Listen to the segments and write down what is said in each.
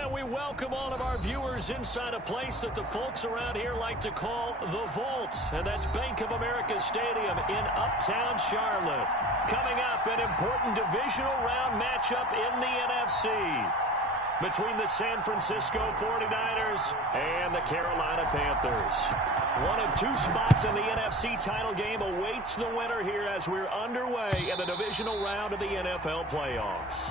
And we welcome all of our viewers inside a place that the folks around here like to call the Vault. And that's Bank of America Stadium in Uptown Charlotte. Coming up, an important divisional round matchup in the NFC between the San Francisco 49ers and the Carolina Panthers. One of two spots in the NFC title game awaits the winner here as we're underway in the divisional round of the NFL playoffs.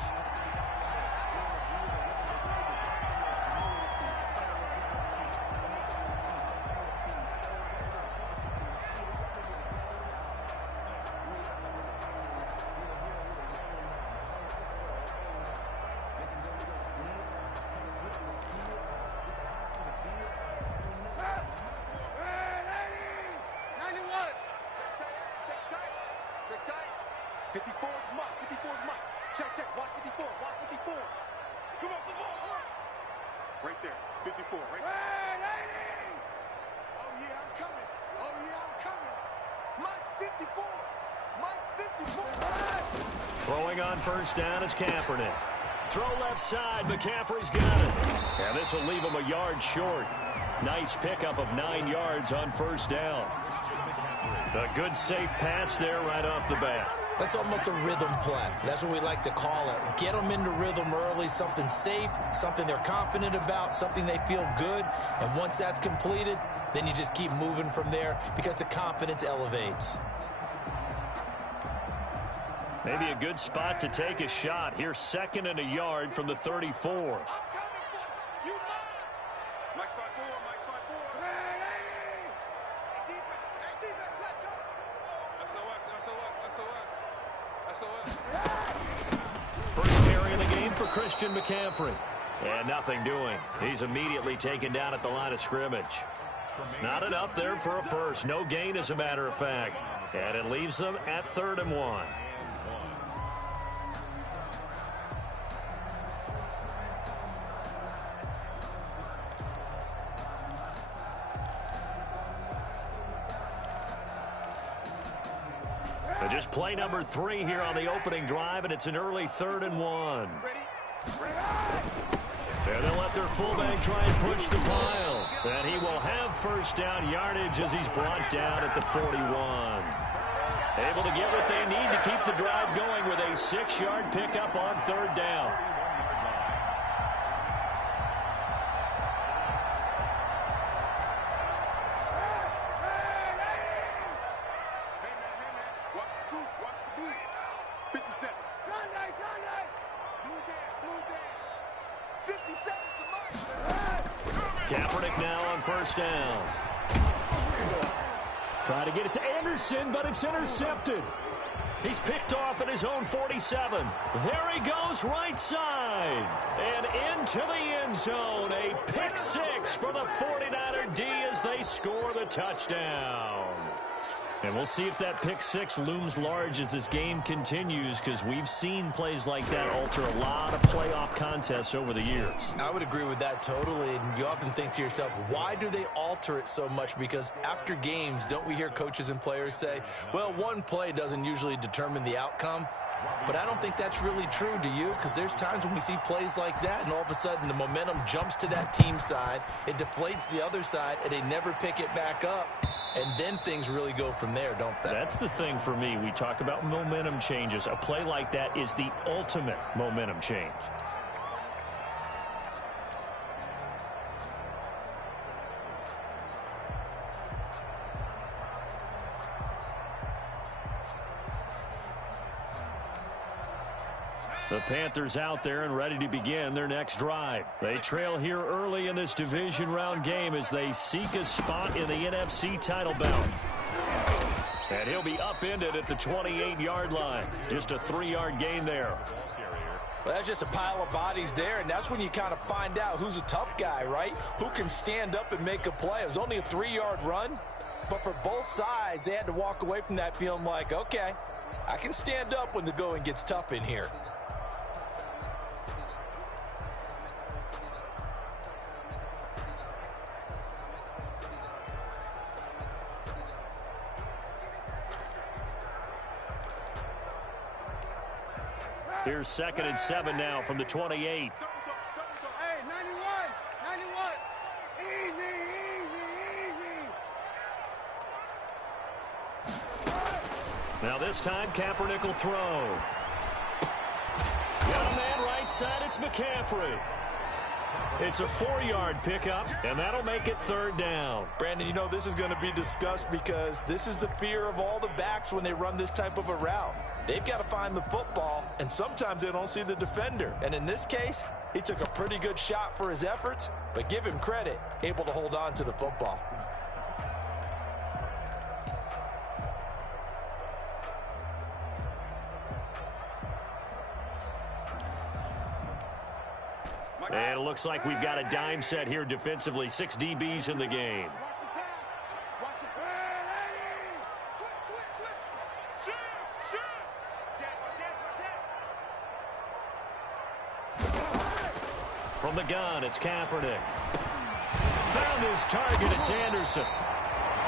Throwing on first down is Kaepernick. Throw left side, McCaffrey's got it. And this will leave him a yard short. Nice pickup of 9 yards on first down. A good safe pass there right off the bat. That's almost a rhythm play. That's what we like to call it. Get them into rhythm early, something safe, something they're confident about, something they feel good. And once that's completed, then you just keep moving from there because the confidence elevates. Maybe a good spot to take a shot. Here's 2nd and a yard from the 34. First carry in the game for Christian McCaffrey. And nothing doing. He's immediately taken down at the line of scrimmage. Not enough there for a first. No gain, as a matter of fact. And it leaves them at 3rd and 1. Just play number 3 here on the opening drive, and it's an early 3rd and 1. And they'll let their fullback try and push the pile. And he will have first down yardage as he's brought down at the 41. Able to get what they need to keep the drive going with a 6-yard pickup on 3rd down. Kaepernick now on first down. Try to get it to Anderson, but it's intercepted. He's picked off at his own 47. There he goes, right side. And into the end zone. A pick 6 for the 49er D as they score the touchdown. And we'll see if that pick 6 looms large as this game continues, because we've seen plays like that alter a lot of playoff contests over the years. I would agree with that totally. And you often think to yourself, why do they alter it so much? Because after games, don't we hear coaches and players say, well, one play doesn't usually determine the outcome? But I don't think that's really true, do you? Because there's times when we see plays like that, and all of a sudden the momentum jumps to that team side, it deflates the other side, and they never pick it back up. And then things really go from there, don't they? That's the thing for me. We talk about momentum changes. A play like that is the ultimate momentum change. The Panthers out there and ready to begin their next drive. They trail here early in this division round game as they seek a spot in the NFC title bout. And he'll be upended at the 28-yard line. Just a 3-yard gain there. Well, that's just a pile of bodies there, and that's when you kind of find out who's a tough guy, right? Who can stand up and make a play. It was only a 3-yard run, but for both sides, they had to walk away from that feeling like, okay, I can stand up when the going gets tough in here. Here's 2nd and 7 now from the 28. Hey, 91. This time, Kaepernick will throw. Got a man right side. It's McCaffrey. It's a 4-yard pickup, and that'll make it 3rd down. Brandon, you know this is going to be discussed because this is the fear of all the backs when they run this type of a route. They've got to find the football, and sometimes they don't see the defender. And in this case, he took a pretty good shot for his efforts, but give him credit, able to hold on to the football. And it looks like we've got a dime set here defensively. 6 DBs in the game. From the gun, it's Kaepernick. Found his target, it's Anderson.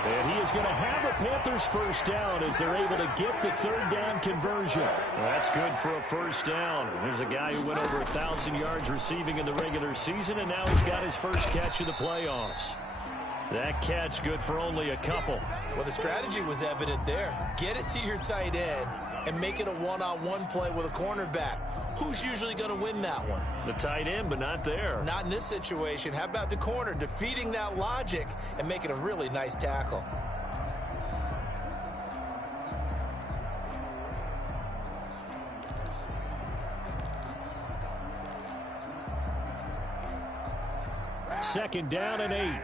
And he is going to have a Panthers first down as they're able to get the 3rd down conversion. That's good for a first down. There's a guy who went over 1,000 yards receiving in the regular season, and now he's got his first catch of the playoffs. That catch good for only a couple. Well, the strategy was evident there. Get it to your tight end and make it a one-on-one play with a cornerback. Who's usually going to win that one? The tight end, but not there. Not in this situation. How about the corner defeating that logic and making a really nice tackle? Second down and 8.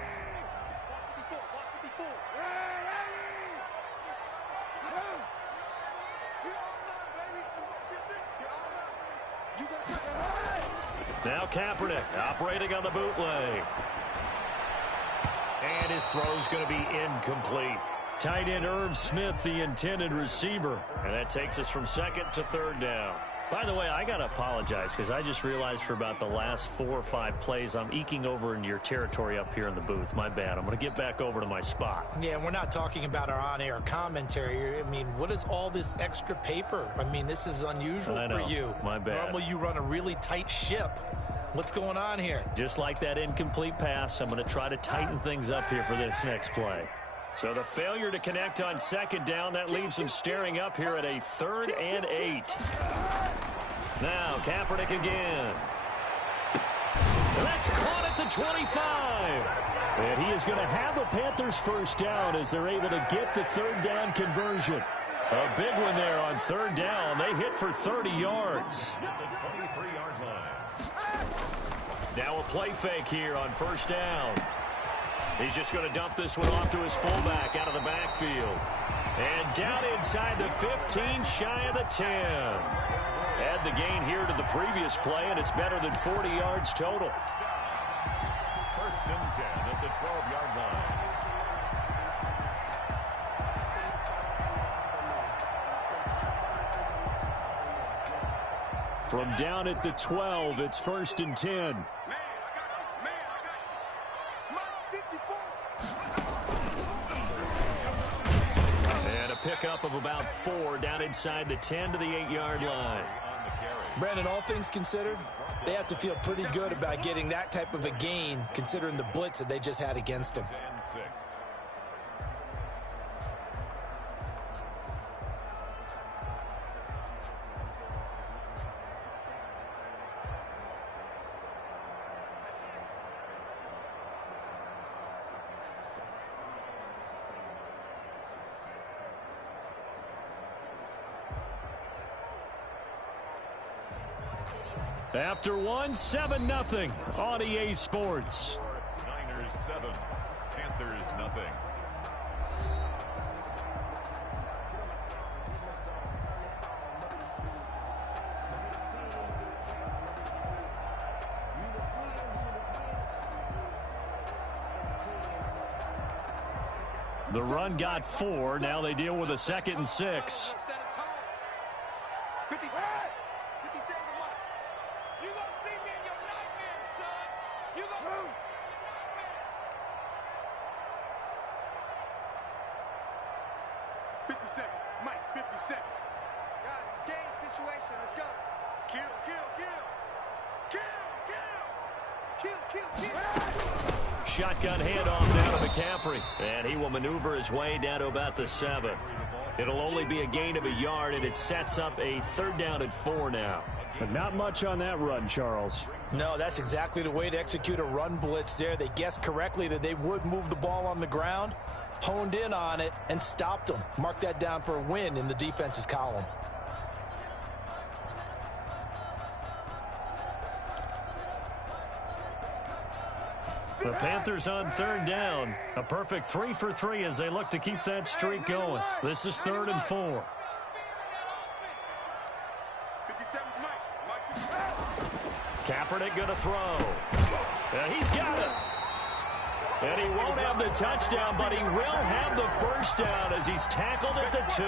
Now Kaepernick operating on the bootleg. And his throw's going to be incomplete. Tight end Irv Smith, the intended receiver. And that takes us from 2nd to 3rd down. By the way, I got to apologize because I just realized for about the last 4 or 5 plays, I'm eking over into your territory up here in the booth. My bad. I'm going to get back over to my spot. Yeah, we're not talking about our on-air commentary. I mean, what is all this extra paper? I mean, this is unusual for you. My bad. Normally you run a really tight ship. What's going on here? Just like that incomplete pass, I'm going to try to tighten things up here for this next play. So the failure to connect on 2nd down, that leaves them staring up here at a 3rd and 8. Now Kaepernick again. That's caught at the 25. And he is going to have a Panthers first down as they're able to get the 3rd down conversion. A big one there on 3rd down. They hit for 30 yards. Now a play fake here on 1st down. He's just going to dump this one off to his fullback out of the backfield. And down inside the 15, shy of the 10. Add the gain here to the previous play, and it's better than 40 yards total. 1st and 10 at the 12-yard line. From down at the 12, it's 1st and 10. And a pickup of about 4 down inside the 10 to the 8-yard line. Brandon, all things considered, they have to feel pretty good about getting that type of a gain considering the blitz that they just had against them. After one, 7-0 on EA Sports. Niners 7, Panthers nothing. The run got 4. Now they deal with a 2nd and 6. Shotgun handoff down to McCaffrey. And he will maneuver his way down to about the 7. It'll only be a gain of a yard, and it sets up a 3rd down and 4 now. But not much on that run, Charles. No, that's exactly the way to execute a run blitz there. They guessed correctly that they would move the ball on the ground, honed in on it, and stopped them. Mark that down for a win in the defense's column. The Panthers on 3rd down. A perfect 3 for 3 as they look to keep that streak going. This is 3rd and 4. Kaepernick going to throw. He's got it. And he won't have the touchdown, but he will have the 1st down as he's tackled at the 2.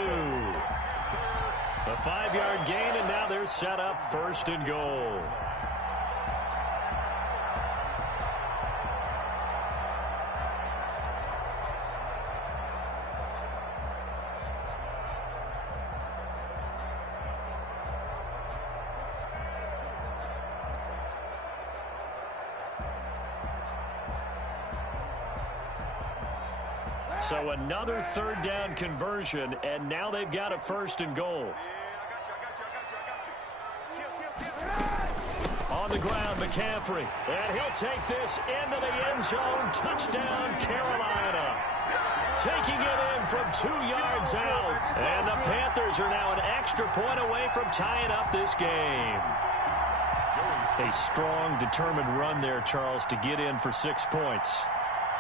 A 5-yard gain, and now they're set up 1st and goal. So another 3rd down conversion, and now they've got a 1st and goal. On the ground, McCaffrey. And he'll take this into the end zone. Touchdown, Carolina. Taking it in from 2 yards out. And the Panthers are now an extra point away from tying up this game. A strong, determined run there, Charles, to get in for 6 points.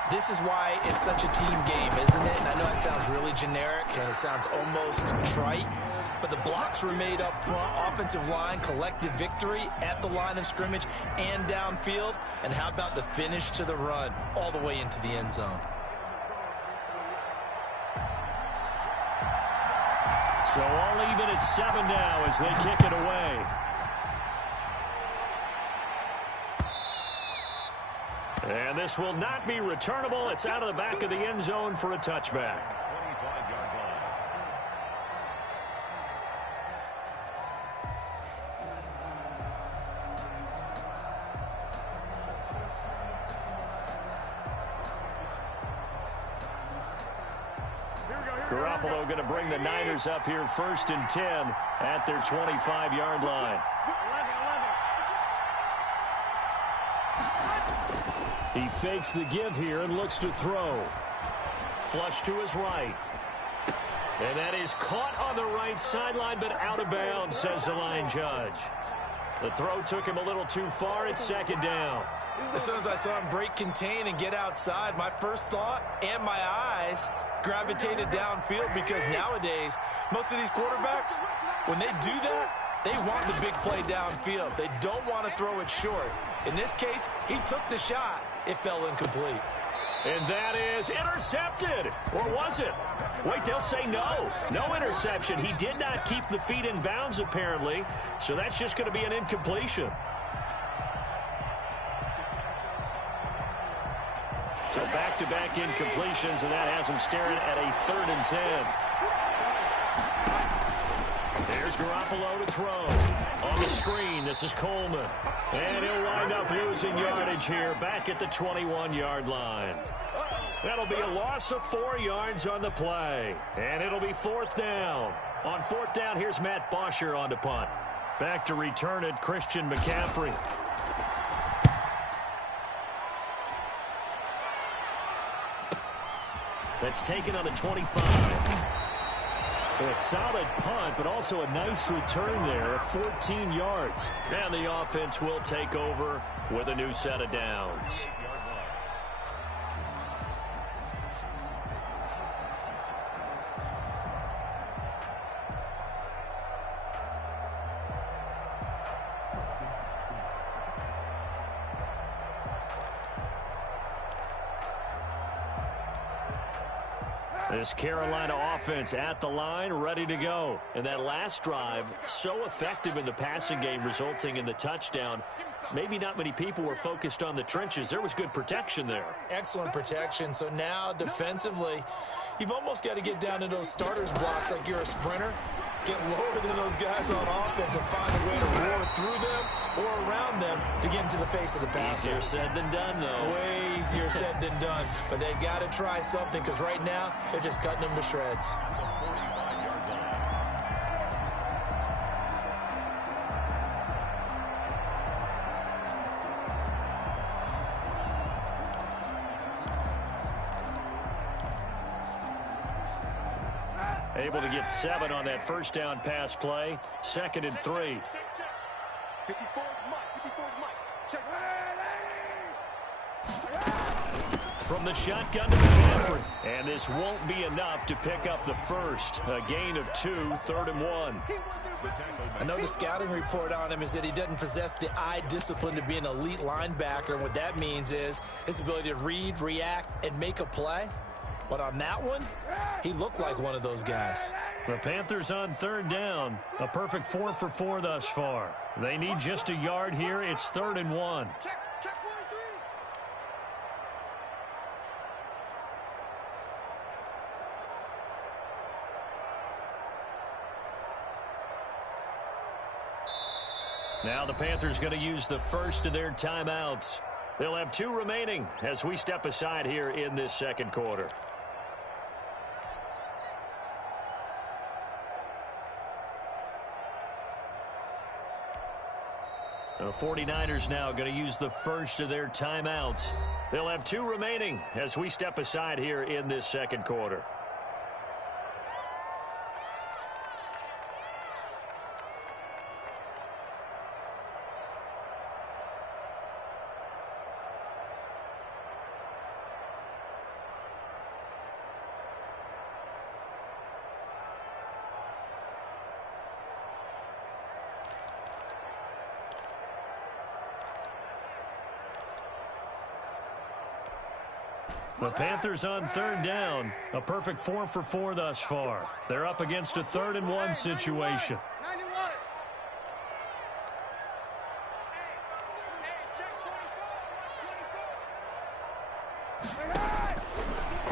This is why it's such a team game, isn't it? And I know it sounds really generic and it sounds almost trite, but the blocks were made up front, offensive line, collective victory at the line of scrimmage and downfield. And how about the finish to the run all the way into the end zone? So all even at 7 now as they kick it away. And this will not be returnable. It's out of the back of the end zone for a touchback. 25-yard line. Garoppolo going to bring the Niners up here 1st and 10 at their 25-yard line. He fakes the give here and looks to throw. Flush to his right. And that is caught on the right sideline, but out of bounds, says the line judge. The throw took him a little too far. It's 2nd down. As soon as I saw him break contain and get outside, my first thought and my eyes gravitated downfield, because nowadays, most of these quarterbacks, when they do that, they want the big play downfield. They don't want to throw it short. In this case, he took the shot. It fell incomplete. And that is intercepted. Or was it? Wait, they'll say no. No interception. He did not keep the feet in bounds, apparently. So that's just going to be an incompletion. So back-to-back incompletions, and that has him staring at a 3rd and 10. There's Garoppolo to throw. On the screen, this is Coleman. And he'll wind up losing yardage here back at the 21-yard line. That'll be a loss of 4 yards on the play. And it'll be 4th down. On 4th down, here's Matt Bosher on the punt. Back to return it, Christian McCaffrey. That's taken on the 25. A solid punt, but also a nice return there of 14 yards. And the offense will take over with a new set of downs. This Carolina offense at the line, ready to go. And that last drive, so effective in the passing game, resulting in the touchdown. Maybe not many people were focused on the trenches. There was good protection there. Excellent protection. So now, defensively, you've almost got to get down to those starters blocks like you're a sprinter. Get lower than those guys on offense and find a way to roar through them or around them to get into the face of the passer. Easier said than done, though. Way easier said than done. But they've got to try something, because right now they're just cutting them to shreds. Able to get 7 on that first down pass play. 2nd and 3. From the shotgun to McCaffrey. And this won't be enough to pick up the first. A gain of 2, 3rd and 1. I know the scouting report on him is that he doesn't possess the eye discipline to be an elite linebacker. And what that means is his ability to read, react, and make a play. But on that one, he looked like one of those guys. The Panthers on 3rd down. A perfect 4 for 4 thus far. They need just a yard here. It's 3rd and 1. Now the Panthers going to use the first of their timeouts. They'll have 2 remaining as we step aside here in this 2nd quarter. The 49ers now going to use the first of their timeouts. They'll have 2 remaining as we step aside here in this 2nd quarter. The Panthers on 3rd down. A perfect 4 for 4 thus far. They're up against a 3rd and 1 situation.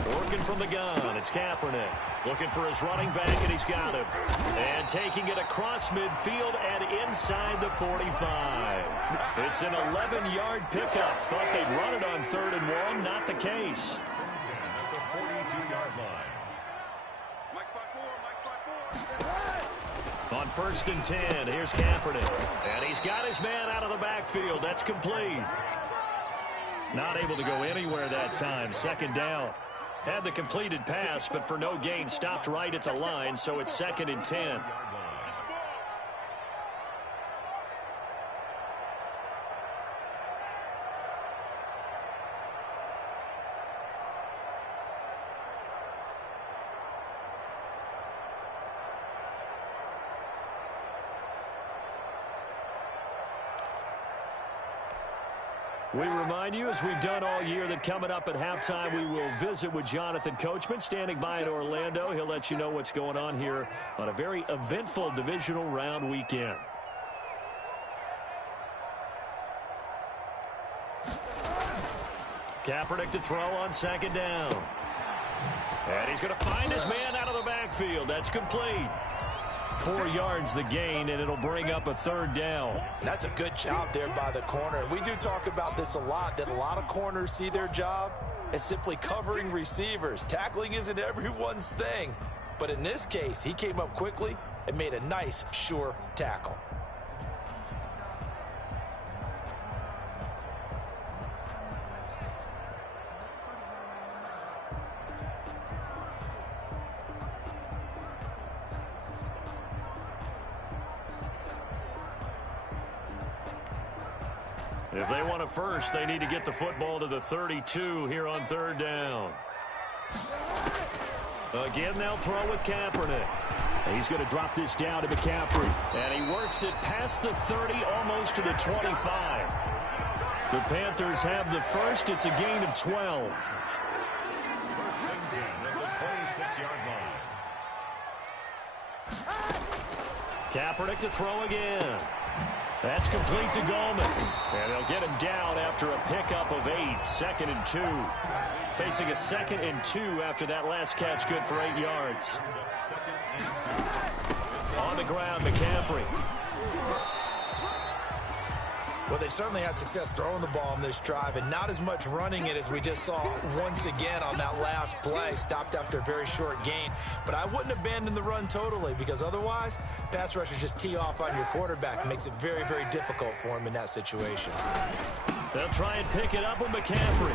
Working from the gun, it's Kaepernick. Looking for his running back, and he's got him. And taking it across midfield and inside the 45. It's an 11-yard pickup. Thought they'd run it on 3rd and 1. Not the case. At the 42-yard line. On 1st and 10, here's Kaepernick. And he's got his man out of the backfield. That's complete. Not able to go anywhere that time. 2nd down. Had the completed pass, but for no gain, stopped right at the line, so it's 2nd and 10. We remind you, as we've done all year, that coming up at halftime, we will visit with Jonathan Coachman, standing by in Orlando. He'll let you know what's going on here on a very eventful divisional round weekend. Kaepernick to throw on 2nd down. And he's going to find his man out of the backfield. That's complete. 4 yards the gain, and it'll bring up a 3rd down. That's a good job there by the corner. We do talk about this a lot, that a lot of corners see their job as simply covering receivers. Tackling isn't everyone's thing. But in this case, he came up quickly and made a nice, sure tackle. If they want a first, they need to get the football to the 32 here on 3rd down. Again, they'll throw with Kaepernick. And he's going to drop this down to McCaffrey. And he works it past the 30, almost to the 25. The Panthers have the first. It's a gain of 12. First and 10 at the 26-yard line. Kaepernick to throw again. That's complete to Goldman. And they'll get him down after a pickup of 8. 2nd and 2. Facing a 2nd and 2 after that last catch, good for 8 yards. On the ground, McCaffrey. Well, they certainly had success throwing the ball on this drive and not as much running it as we just saw once again on that last play. Stopped after a very short gain. But I wouldn't abandon the run totally, because otherwise, pass rushers just tee off on your quarterback. It makes it very, very difficult for him in that situation. They'll try and pick it up with McCaffrey.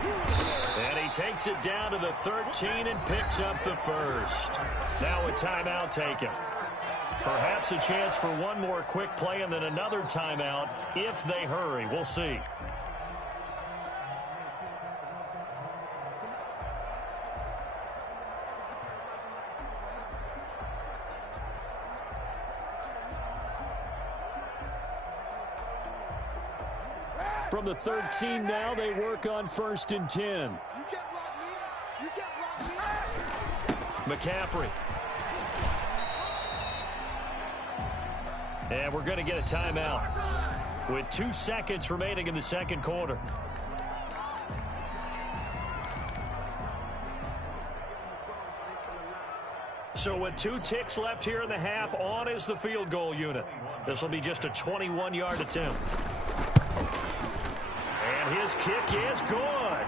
And he takes it down to the 13 and picks up the first. Now a timeout taken. Perhaps a chance for one more quick play and then another timeout if they hurry. We'll see. From the 13 now, they work on 1st and 10. McCaffrey. And we're going to get a timeout with 2 seconds remaining in the second quarter. So with 2 ticks left here in the half, on is the field goal unit. This will be just a 21-yard attempt. And his kick is good.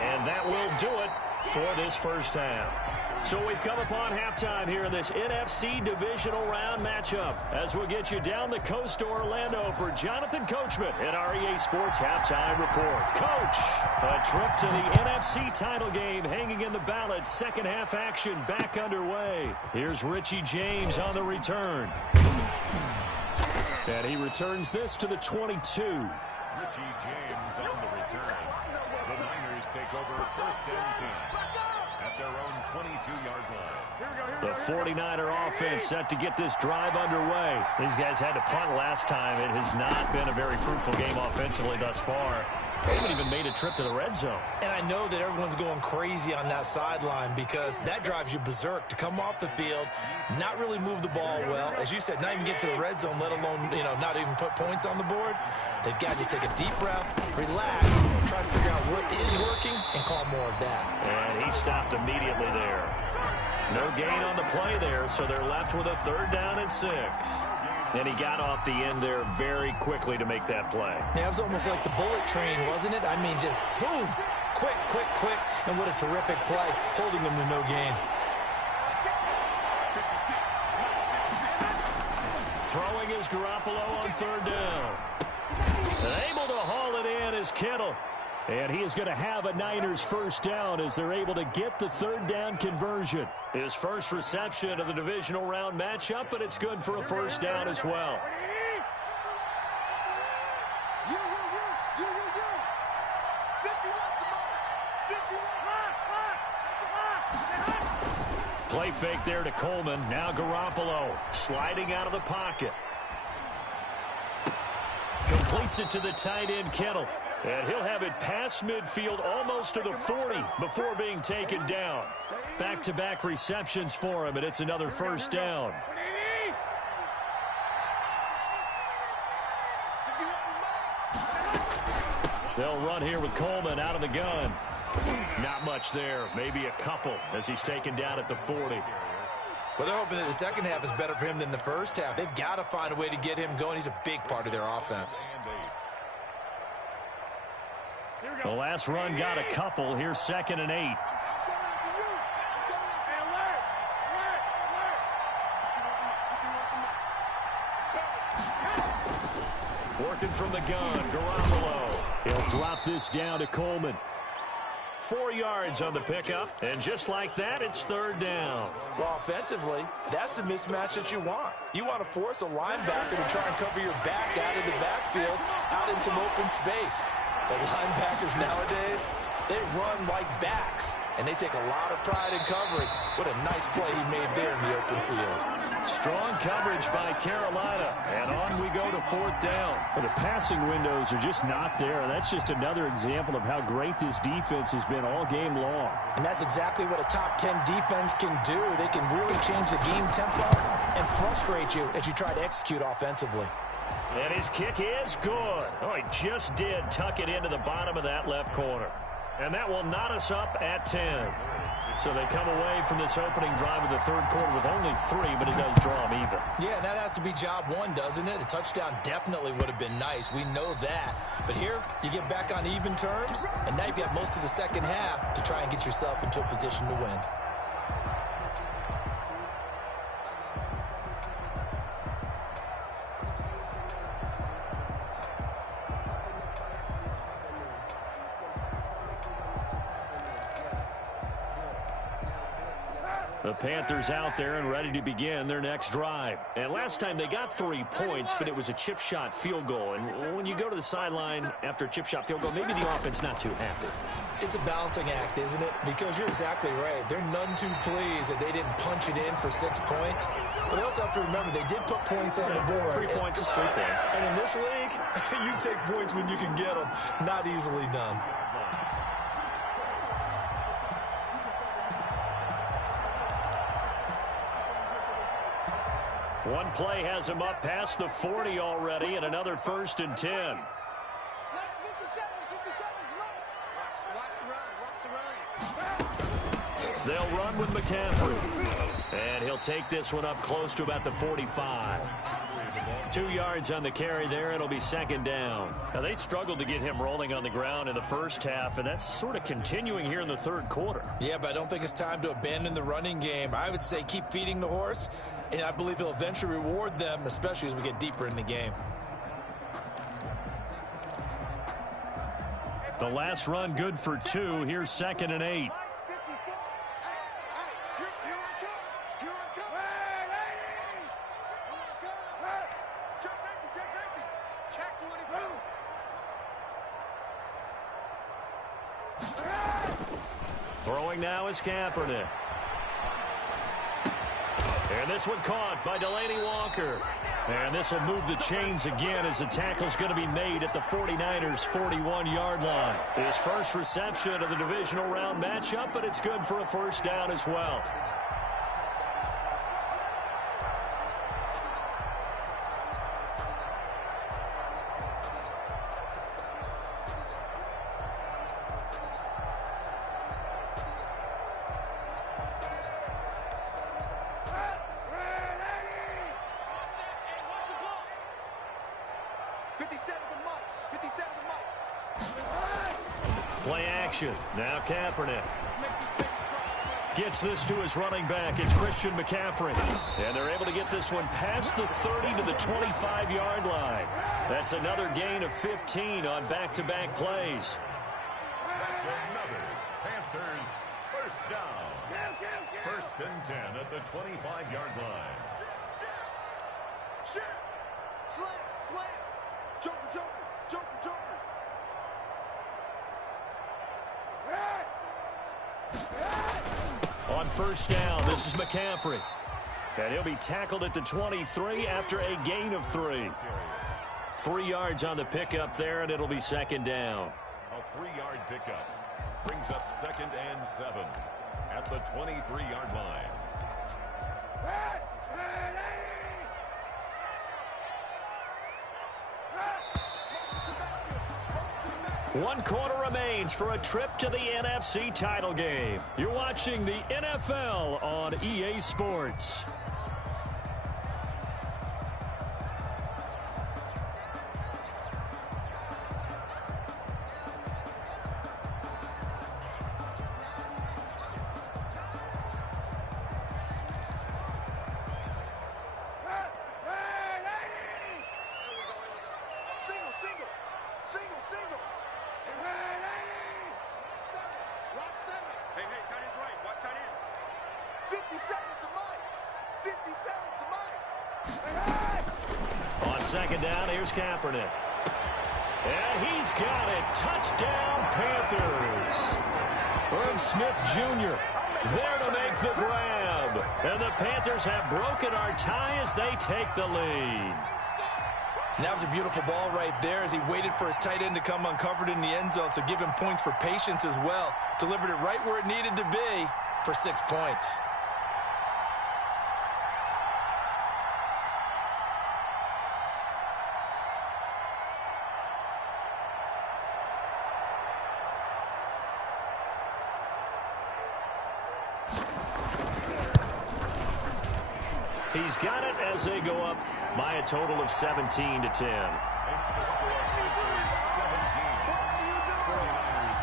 And that will do it for this first half. So we've come upon halftime here in this NFC Divisional Round matchup as we'll get you down the coast to Orlando for Jonathan Coachman at REA Sports Halftime Report. Coach, a trip to the NFC title game hanging in the balance. Second half action back underway. Here's Richie James on the return. And he returns this to the 22. Richie James on the return. The Niners take over 1st and 10 at their own 22-yard line. The 49er offense set to get this drive underway. These guys had to punt last time. It has not been a very fruitful game offensively thus far. They haven't even made a trip to the red zone. And I know that everyone's going crazy on that sideline because that drives you berserk to come off the field, not really move the ball well. As you said, not even get to the red zone, let alone, not even put points on the board. They've got to just take a deep breath, relax, try to figure out what is working, and call more of that. And he stopped immediately there. No gain on the play there, so they're left with a 3rd down and 6. And he got off the end there very quickly to make that play. Yeah, it was almost like the bullet train, wasn't it? I mean, just zoom, quick, quick, quick, and what a terrific play, holding them to no gain. Throwing is Garoppolo on 3rd down. And able to haul it in is Kittle. And he is going to have a Niners 1st down as they're able to get the 3rd down conversion. His first reception of the divisional round matchup, but it's good for a 1st down as well. Play fake there to Coleman. Now Garoppolo sliding out of the pocket. Completes it to the tight end, Kittle. And he'll have it past midfield almost to the 40 before being taken down. Back-to-back receptions for him, and it's another 1st down. They'll run here with Coleman out of the gun. Not much there, maybe a couple as he's taken down at the 40. Well, they're hoping that the second half is better for him than the first half. They've got to find a way to get him going. He's a big part of their offense. The last run got a couple. Here's 2nd and 8. Working from the gun, Garoppolo. He'll drop this down to Coleman. 4 yards on the pickup, and just like that, it's 3rd down. Well, offensively, that's the mismatch that you want. You want to force a linebacker to try and cover your back out of the backfield, out in some open space. The linebackers nowadays, they run like backs, and they take a lot of pride in covering. What a nice play he made there in the open field. Strong coverage by Carolina, and on we go to 4th down. Well, the passing windows are just not there. That's just another example of how great this defense has been all game long. And that's exactly what a top 10 defense can do. They can really change the game tempo and frustrate you as you try to execute offensively. And his kick is good. Oh, he just did tuck it into the bottom of that left corner. And that will knot us up at 10. So they come away from this opening drive of the 3rd quarter with only 3, but it does draw them even. Yeah, and that has to be job 1, doesn't it? A touchdown definitely would have been nice. We know that. But here, you get back on even terms, and now you've got most of the second half to try and get yourself into a position to win. The Panthers out there and ready to begin their next drive. And last time they got 3 points, but it was a chip shot field goal. And when you go to the sideline after a chip shot field goal, maybe the offense not too happy. It's a balancing act, isn't it? Because you're exactly right. They're none too pleased that they didn't punch it in for 6 points. But they also have to remember they did put points on the board. 3 points is 3 points. And in this league, you take points when you can get them. Not easily done. One play has him up past the 40 already, and another 1st and 10. They'll run with McCaffrey. And he'll take this one up close to about the 45. 2 yards on the carry there. It'll be 2nd down. Now, they struggled to get him rolling on the ground in the first half, and that's sort of continuing here in the 3rd quarter. Yeah, but I don't think it's time to abandon the running game. I would say keep feeding the horse, and I believe he'll eventually reward them, especially as we get deeper in the game. The last run good for 2. Here's 2nd and 8. Throwing now is Kaepernick. And this one caught by Delanie Walker. And this will move the chains again as the tackle's going to be made at the 49ers' 41-yard line. His first reception of the divisional round matchup, but it's good for a 1st down as well. Play action. Now Kaepernick gets this to his running back. It's Christian McCaffrey. And they're able to get this one past the 30 to the 25-yard line. That's another gain of 15 on back-to-back plays. That's another Panthers 1st down. 1st and 10 at the 25-yard line. Slam, slam. Joker, joker, joker, joker. On 1st down, this is McCaffrey. And he'll be tackled at the 23 after a gain of 3. 3 yards on the pickup there, and it'll be 2nd down. A 3-yard pickup brings up 2nd and 7 at the 23-yard line. 1 quarter remains for a trip to the NFC title game. You're watching the NFL on EA Sports. On 2nd down, here's Kaepernick. And he's got it. Touchdown, Panthers. Irv Smith Jr. there to make the grab. And the Panthers have broken our tie as they take the lead. And that was a beautiful ball right there as he waited for his tight end to come uncovered in the end zone. So give him points for patience as well. Delivered it right where it needed to be for 6 points. He's got it as they go up by a total of 17 to 10. It's the score. Panthers 17. 49ers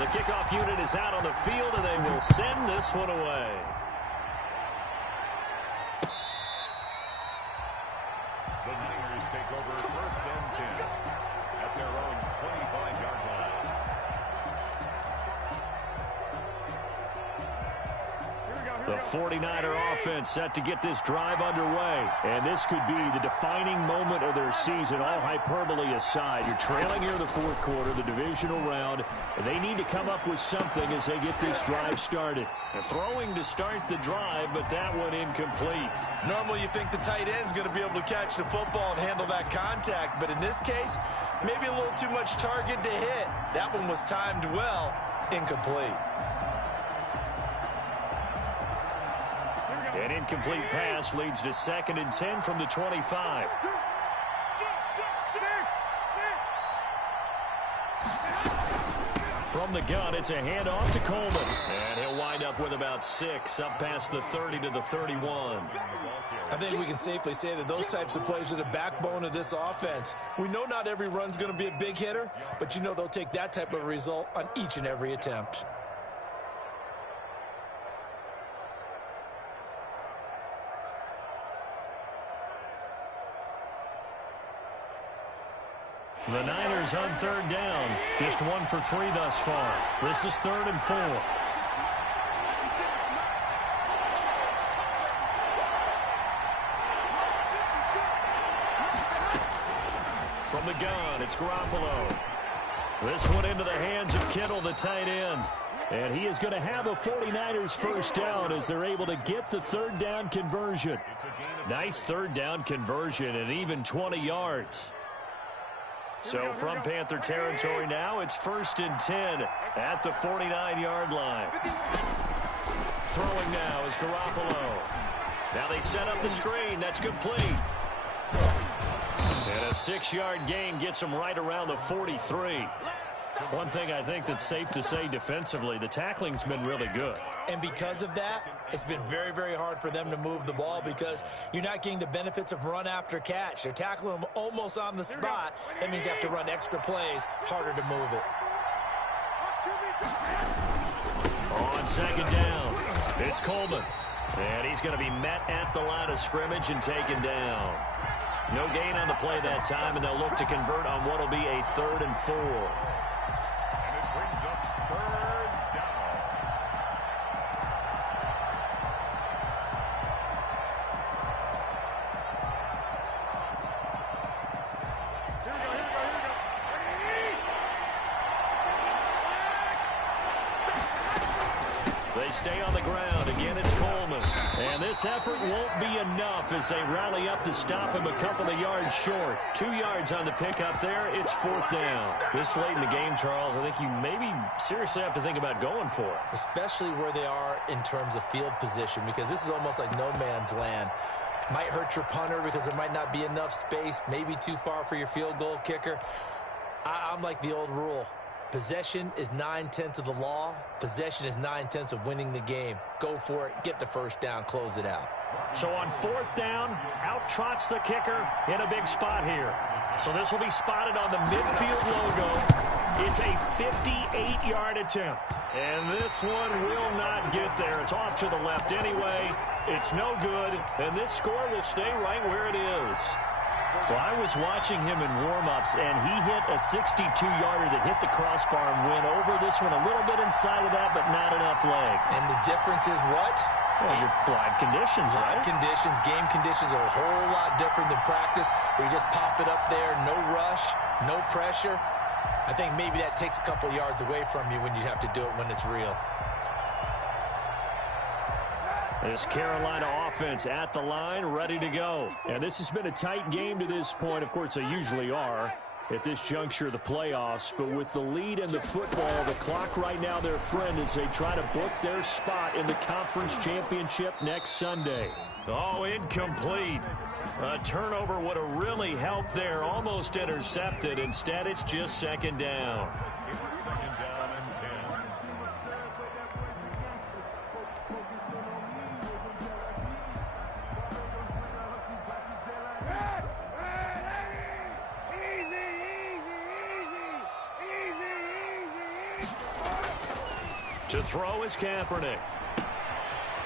10. The kickoff unit is out on the field, and they will send this one away. The Niners take over 1st and 10 at their own 25-yard line. The 49er offense set to get this drive underway. And this could be the defining moment of their season, all hyperbole aside. You're trailing here in the fourth quarter, the divisional round. They need to come up with something as they get this drive started. They're throwing to start the drive, but that one incomplete. Normally you think the tight end's going to be able to catch the football and handle that contact, but in this case, maybe a little too much target to hit. That one was timed well, incomplete. An incomplete pass leads to 2nd and 10 from the 25. From the gun, it's a handoff to Coleman. And he'll wind up with about 6, up past the 30 to the 31. I think we can safely say that those types of plays are the backbone of this offense. We know not every run's going to be a big hitter, but you know they'll take that type of result on each and every attempt. The Niners on 3rd down. Just 1 for 3 thus far. This is 3rd and 4. From the gun, it's Garoppolo. This one into the hands of Kittle, the tight end. And he is going to have a 49ers first down as they're able to get the 3rd down conversion. Nice 3rd down conversion and even 20 yards. So from Panther territory now, it's 1st and 10 at the 49-yard line. Throwing now is Garoppolo. Now they set up the screen. That's complete. And a 6-yard gain gets them right around the 43. One thing I think that's safe to say defensively, the tackling's been really good. And because of that, it's been very, very hard for them to move the ball because you're not getting the benefits of run after catch. They're tackling them almost on the spot. That means you have to run extra plays, harder to move it. On 2nd down, it's Coleman. And he's going to be met at the line of scrimmage and taken down. No gain on the play that time, and they'll look to convert on what will be a 3rd and 4. And it brings up 3rd down. They stay on the ground. Again, it's Coleman. And this effort won't be enough as they rally up to stop him a couple of yards short. 2 yards on the pickup there. It's 4th down. This late in the game, Charles, I think you maybe seriously have to think about going for it. Especially where they are in terms of field position, because this is almost like no man's land. Might hurt your punter because there might not be enough space, maybe too far for your field goal kicker. I'm like the old rule. Possession is 9/10 of the law. Possession is 9/10 of winning the game. Go for it. Get the first down. Close it out. So on 4th down, out trots the kicker in a big spot here. So this will be spotted on the midfield logo. It's a 58-yard attempt. And this one will not get there. It's off to the left anyway. It's no good. And this score will stay right where it is. Well, I was watching him in warm-ups, and he hit a 62-yarder that hit the crossbar and went over. This one a little bit inside of that, but not enough leg. And the difference is what? Well, your live conditions, right? Live conditions, game conditions are a whole lot different than practice, where you just pop it up there, no rush, no pressure. I think maybe that takes a couple yards away from you when you have to do it when it's real. This Carolina offense at the line, ready to go. And this has been a tight game to this point. Of course, they usually are at this juncture of the playoffs. But with the lead in the football, the clock right now their friend as they try to book their spot in the conference championship next Sunday. Oh, incomplete. A turnover would have really helped there. Almost intercepted. Instead, it's just 2nd down. It's 2nd down and 10. To throw is Kaepernick.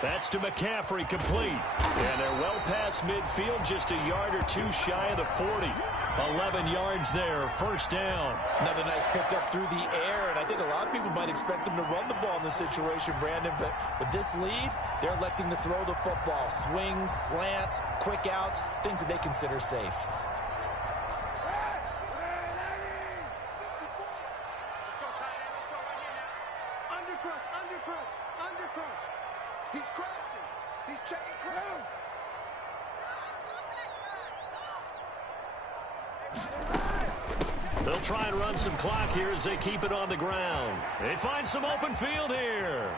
That's to McCaffrey, complete. And they're well past midfield, just a yard or two shy of the 40. 11 yards there, first down. Another nice pickup through the air, and I think a lot of people might expect them to run the ball in this situation, Brandon, but with this lead, they're electing to throw the football. Swings, slants, quick outs, things that they consider safe. He's crashing. He's checking crowd. They'll try and run some clock here as they keep it on the ground. They find some open field here.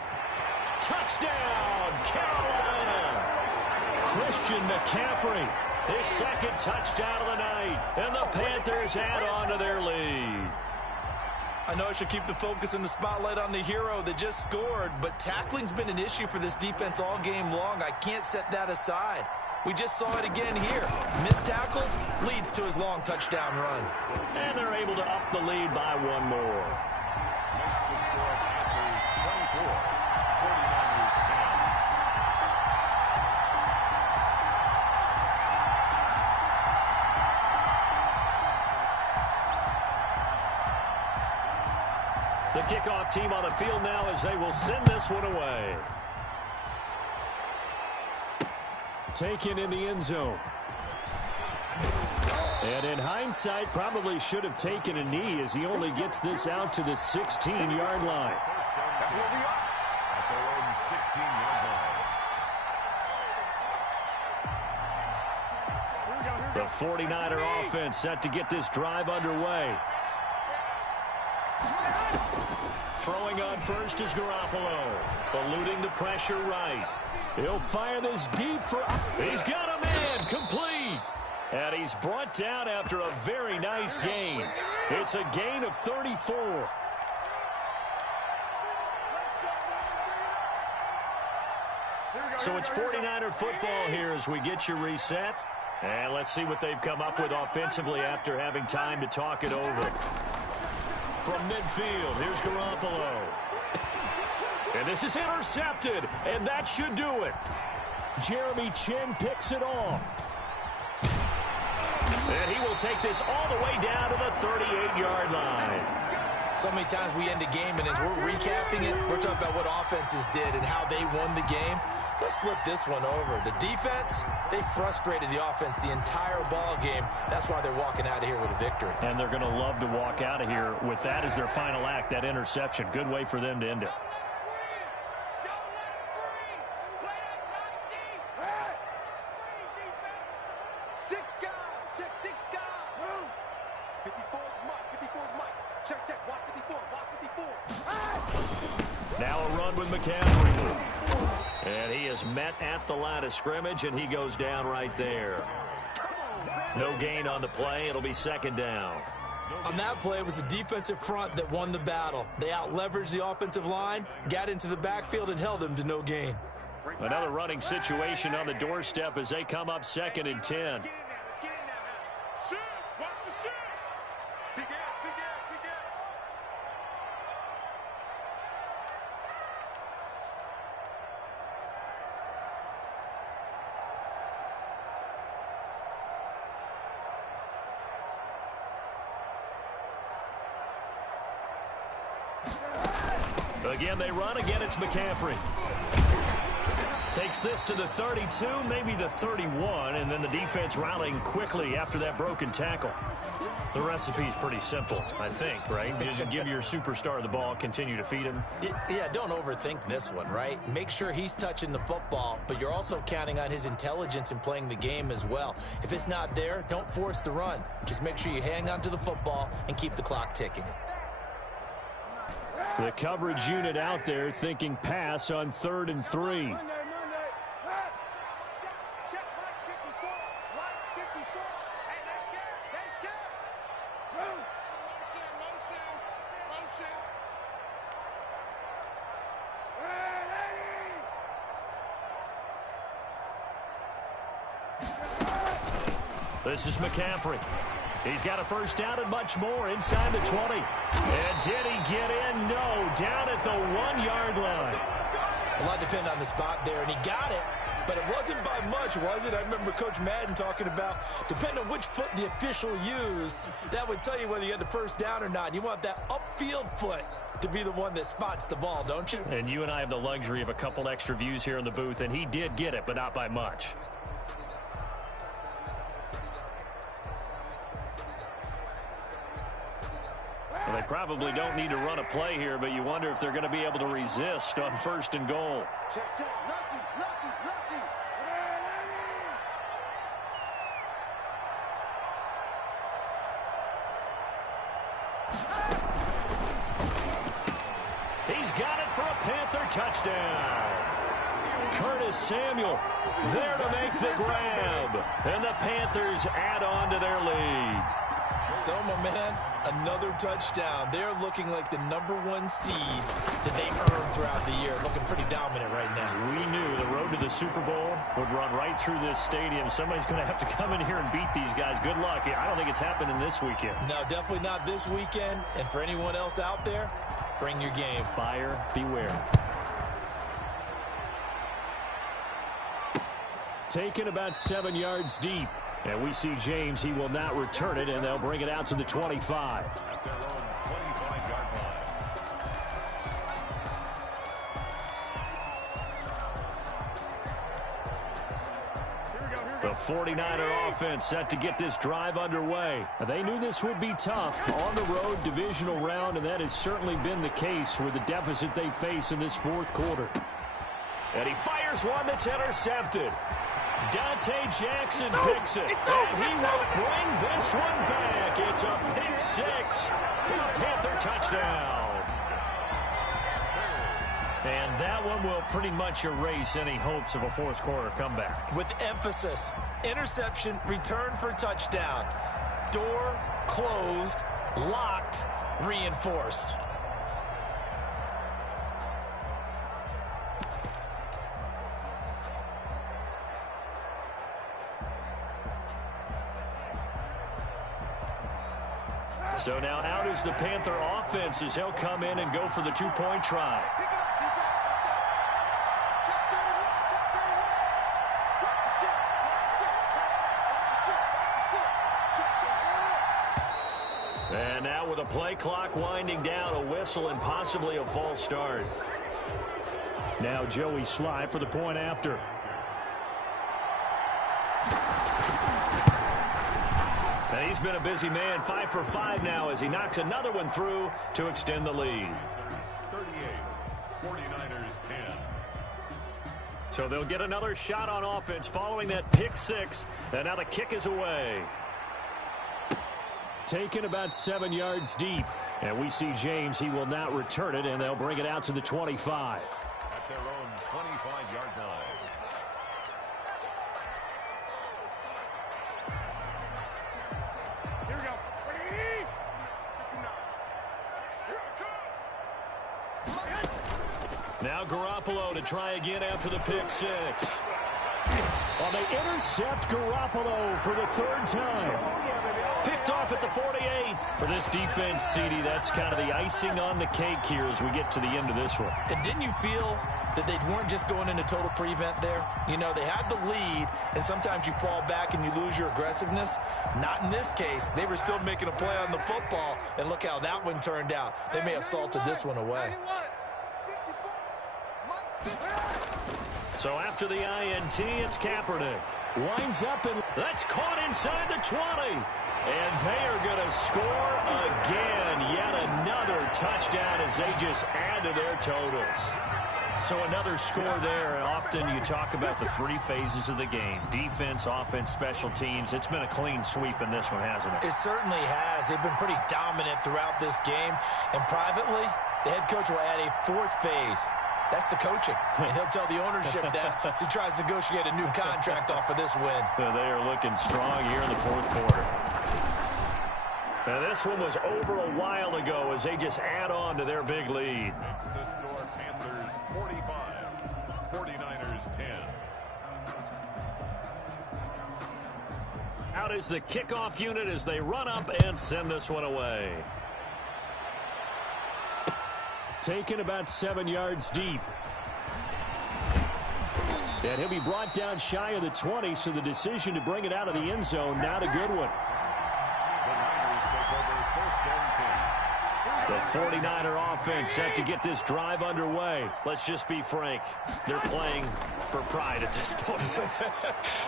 Touchdown, Carolina. Christian McCaffrey, his second touchdown of the night. And the Panthers add on to their lead. I know I should keep the focus and the spotlight on the hero that just scored, but tackling's been an issue for this defense all game long. I can't set that aside. We just saw it again here. Missed tackles leads to his long touchdown run. And they're able to up the lead by one more. Makes the score Panthers 24, 49ers 10. The kickoff team on the field now as they will send this one away. Taken in the end zone. And in hindsight, probably should have taken a knee as he only gets this out to the 16-yard line. At their own 16-yard line. The 49er offense set to get this drive underway. Throwing on first is Garoppolo. Eluding the pressure right. He'll fire this deep for... He's got a man, complete. And he's brought down after a very nice gain. It's a gain of 34. So it's 49er football here as we get your reset. And let's see what they've come up with offensively after having time to talk it over. From midfield, here's Garoppolo. And this is intercepted, and that should do it. Jeremy Chin picks it off. And he will take this all the way down to the 38-yard line. So many times we end a game, and as we're recapping it, we're talking about what offenses did and how they won the game. Let's flip this one over. The defense, they frustrated the offense the entire ball game. That's why they're walking out of here with a victory. And they're going to love to walk out of here with that as their final act, that interception. Good way for them to end it. Now a run with McCaffrey. And he is met at the line of scrimmage, and he goes down right there. No gain on the play. It'll be second down. On that play, it was the defensive front that won the battle. They out-leveraged the offensive line, got into the backfield, and held them to no gain. Another running situation on the doorstep as they come up 2nd and 10. Again, they run. Again, it's McCaffrey. Takes this to the 32, maybe the 31, and then the defense rallying quickly after that broken tackle. The recipe's pretty simple, I think, right? Just give your superstar the ball, continue to feed him. Yeah, don't overthink this one, right? Make sure he's touching the football, but you're also counting on his intelligence in playing the game as well. If it's not there, don't force the run. Just make sure you hang on to the football and keep the clock ticking. The coverage unit out there thinking pass on 3rd and 3. This is McCaffrey. He's got a first down and much more inside the 20. And did he get in? No. Down at the 1-yard line. A lot depended on the spot there, and he got it. But it wasn't by much, was it? I remember Coach Madden talking about, depending on which foot the official used, that would tell you whether you had the first down or not. You want that upfield foot to be the one that spots the ball, don't you? And you and I have the luxury of a couple extra views here in the booth, and he did get it, but not by much. Well, they probably don't need to run a play here, but you wonder if they're going to be able to resist on 1st and goal. Check. Lucky. He's got it for a Panther touchdown. Curtis Samuel there to make the grab. And the Panthers add on to their lead. So, my man, another touchdown. They're looking like the #1 seed that they earned throughout the year. Looking pretty dominant right now. We knew the road to the Super Bowl would run right through this stadium. Somebody's going to have to come in here and beat these guys. Good luck. I don't think it's happening this weekend. No, definitely not this weekend. And for anyone else out there, bring your game. Buyer beware. Taken about 7 yards deep. And we see James. He will not return it, and they'll bring it out to the 25. At their own 25-yard line. The 49er offense set to get this drive underway. They knew this would be tough. On the road, divisional round, and that has certainly been the case with the deficit they face in this 4th quarter. And he fires one that's intercepted. Dante Jackson picks it, and he will bring this one back. It's a pick 6 for a Panther touchdown. And that one will pretty much erase any hopes of a 4th quarter comeback. With emphasis, interception, return for touchdown. Door closed, locked, reinforced. So now out is the Panther offense as he'll come in and go for the 2-point try. Pick it up, defense. Let's go. Check 31. And now with a play clock winding down, a whistle and possibly a false start. Now Joey Sly for the point after. And he's been a busy man, 5 for 5 now as he knocks another one through to extend the lead. 38, 49ers 10. So they'll get another shot on offense following that pick 6, and now the kick is away. Taken about 7 yards deep. And we see James. He will not return it, and they'll bring it out to the 25. At their own 25-yard line. Here we go. Now Garoppolo to try again after the pick 6. Well, they intercept Garoppolo for the 3rd time. Picked off at the 48. For this defense, CD, that's kind of the icing on the cake here as we get to the end of this one. And didn't you feel that they weren't just going into total prevent there? You know, they had the lead, and sometimes you fall back and you lose your aggressiveness. Not in this case. They were still making a play on the football, and look how that one turned out. They may have salted this one away. So after the INT, it's Kaepernick. Winds up, and That's caught inside the 20. And they are going to score again. Yet another touchdown as they just add to their totals. so another score there. Often you talk about the 3 phases of the game: defense, offense, special teams. It's been a clean sweep in this one, hasn't it? It certainly has. They've been pretty dominant throughout this game. And privately, the head coach will add a 4th phase. That's the coaching. And he'll tell the ownership that as he tries to negotiate a new contract off of this win. They are looking strong here in the 4th quarter. Now this one was over a while ago as they just add on to their big lead. Makes the score Panthers 45, 49ers 10. Out is the kickoff unit as they run up and send this one away. Taken about 7 yards deep. And he'll be brought down shy of the 20, so the decision to bring it out of the end zone, not a good one. The Niners take over first and 10. The 49er offense set to get this drive underway. Let's just be frank. They're playing for pride at this point.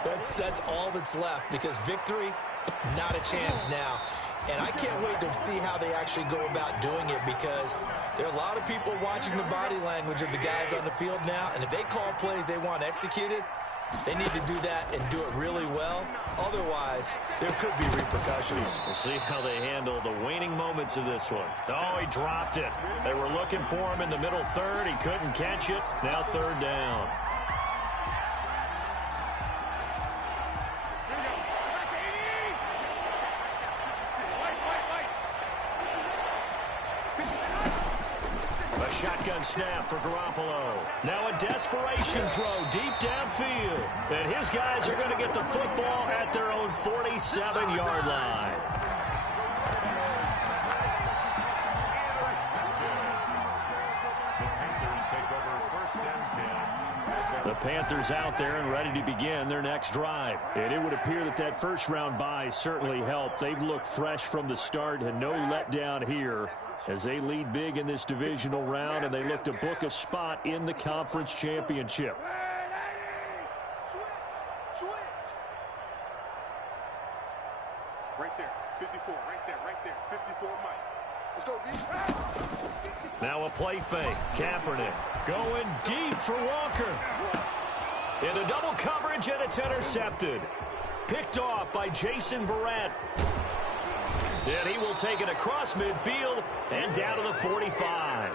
That's all that's left, because victory, not a chance now. And I can't wait to see how they actually go about doing it, because there are a lot of people watching the body language of the guys on the field now, and if they call plays they want executed, they need to do that and do it really well. Otherwise, there could be repercussions. We'll see how they handle the waning moments of this one. Oh, he dropped it. They were looking for him in the middle third. He couldn't catch it. Now third down. A shotgun snap for Garoppolo. Now a desperation throw deep downfield. And his guys are going to get the football at their own 47-yard line. The Panthers out there and ready to begin their next drive. And it would appear that first-round bye certainly helped. They've looked fresh from the start and no letdown here as they lead big in this divisional round, and they look to book a spot in the conference championship. Switch. Right there, 54, right there, 54, Mike. Let's go, D. Now a play fake. Kaepernick going deep for Walker. Into double coverage, and it's intercepted. Picked off by Jason Verrett. And he will take it across midfield and down to the 45.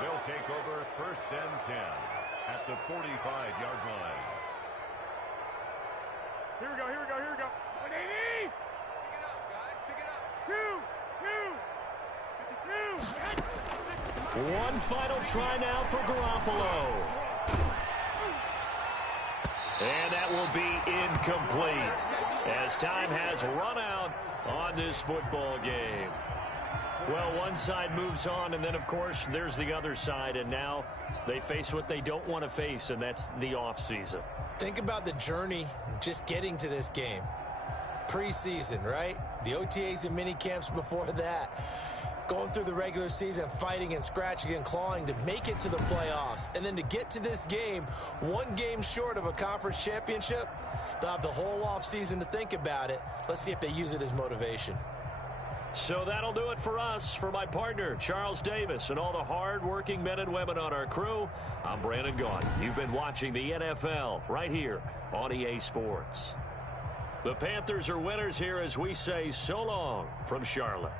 They'll take over first and 10 at the 45-yard line. Here we go. 180. Pick it up, guys. Pick it up. 52. One final try now for Garoppolo. And that will be incomplete, as time has run out on this football game. Well, one side moves on, and then, of course, there's the other side, and now they face what they don't want to face, and that's the offseason. Think about the journey just getting to this game. Preseason, right? The OTAs and mini camps before that. Going through the regular season, fighting and scratching and clawing to make it to the playoffs. And then to get to this game, one game short of a conference championship, they'll have the whole offseason to think about it. Let's see if they use it as motivation. So that'll do it for us. For my partner, Charles Davis, and all the hard-working men and women on our crew, I'm Brandon Gaudin. You've been watching the NFL right here on EA Sports. The Panthers are winners here as we say so long from Charlotte.